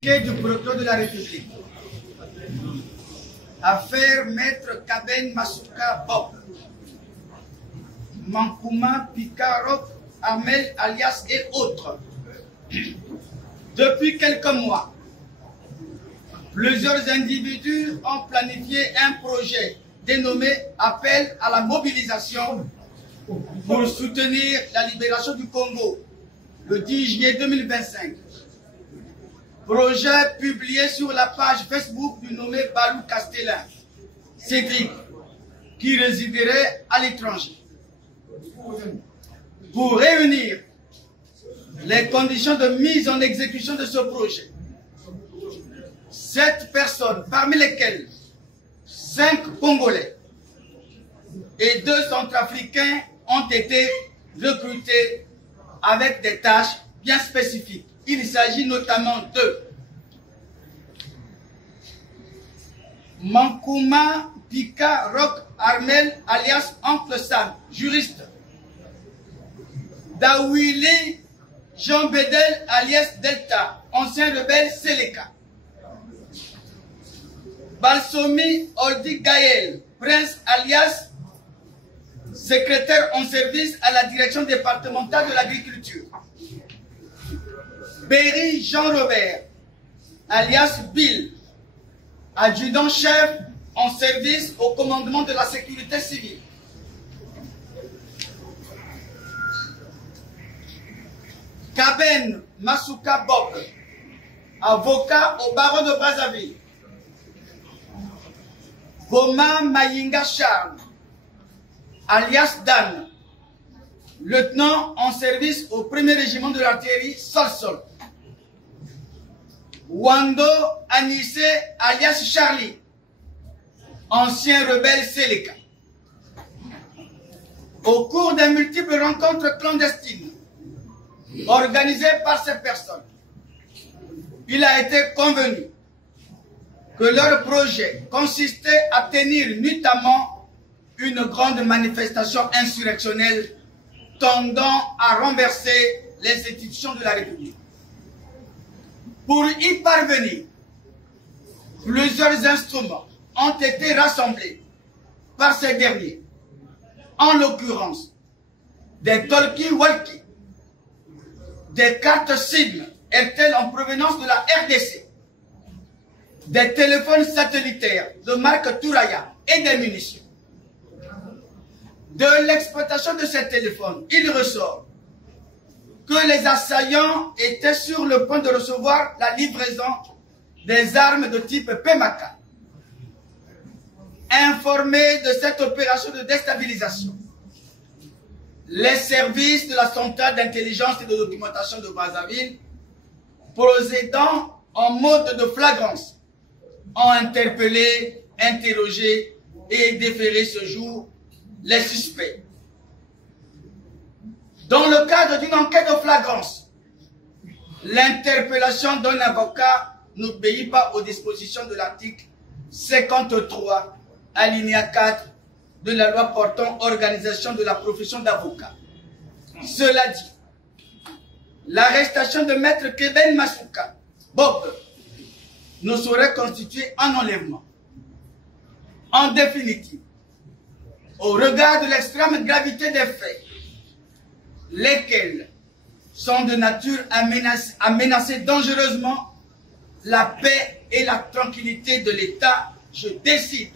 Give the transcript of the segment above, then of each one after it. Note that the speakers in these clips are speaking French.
Du procureur de la République. Affaire Maître Kaben Masuka Bob, Mankouma Pikarok Armel alias et autres. Depuis quelques mois, plusieurs individus ont planifié un projet dénommé Appel à la mobilisation pour soutenir la libération du Congo le 10 juillet 2025. Projet publié sur la page Facebook du nommé Balou Castellin, Cédric, qui résiderait à l'étranger. Pour réunir les conditions de mise en exécution de ce projet, 7 personnes, parmi lesquelles 5 Congolais et 2 Centrafricains ont été recrutés avec des tâches bien spécifiques. Il s'agit notamment de Mankouma Pika Rock Armel alias Oncle Sam, juriste. Dawili Jean Bedel alias Delta, ancien rebelle Seleka. Balsomi Ordi Gaël, prince alias secrétaire en service à la direction départementale de l'agriculture. Berry Jean-Robert, alias Bill, adjudant-chef en service au commandement de la sécurité civile. Kaben Masuka Bob, avocat au barreau de Brazzaville. Goma Mayinga Charles, alias Dan, lieutenant en service au 1er régiment de l'artillerie Sol-Sol. Wando Anissé alias Charlie, ancien rebelle Seleka. Au cours de multiples rencontres clandestines organisées par ces personnes, il a été convenu que leur projet consistait à tenir nuitamment une grande manifestation insurrectionnelle tendant à renverser les institutions de la République. Pour y parvenir, plusieurs instruments ont été rassemblés par ces derniers, en l'occurrence des talkie-walkie, des cartes cibles RTL en provenance de la RDC, des téléphones satellitaires de marque Touraya et des munitions. De l'exploitation de ces téléphones, il ressort que les assaillants étaient sur le point de recevoir la livraison des armes de type PMACA. Informés de cette opération de déstabilisation, les services de la centrale d'intelligence et de documentation de Brazzaville, procédant en mode de flagrance, ont interpellé, interrogé et déféré ce jour les suspects. Dans le cadre d'une enquête de flagrance, l'interpellation d'un avocat n'obéit pas aux dispositions de l'article 53, alinéa 4 de la loi portant organisation de la profession d'avocat. Cela dit, l'arrestation de Maître Kaben Masuka Bob ne saurait constituer un enlèvement. En définitive, au regard de l'extrême gravité des faits, lesquels sont de nature à menacer dangereusement la paix et la tranquillité de l'État, je décide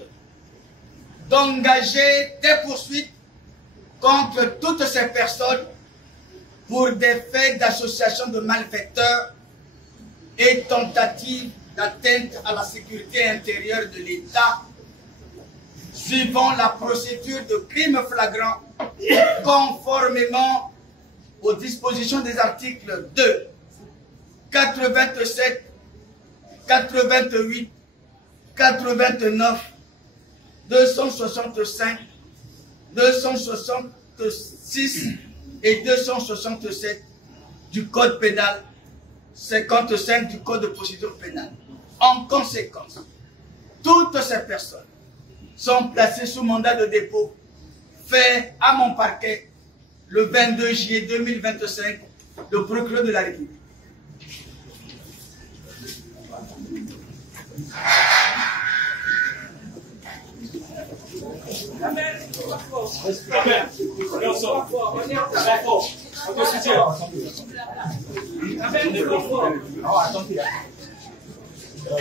d'engager des poursuites contre toutes ces personnes pour des faits d'association de malfaiteurs et tentatives d'atteinte à la sécurité intérieure de l'État, suivant la procédure de crime flagrant, conformément aux dispositions des articles 2, 87, 88, 89, 265, 266 et 267 du Code pénal, 55 du Code de procédure pénale. En conséquence, toutes ces personnes sont placées sous mandat de dépôt fait à mon parquet le 22 juillet 2025, le procureur de la République. On te soutient.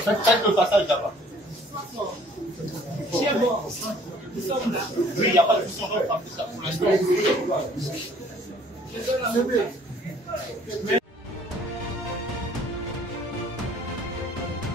Faites le passage là-bas. Oui, il n'y a pas de question, on va faire ça pour l'instant.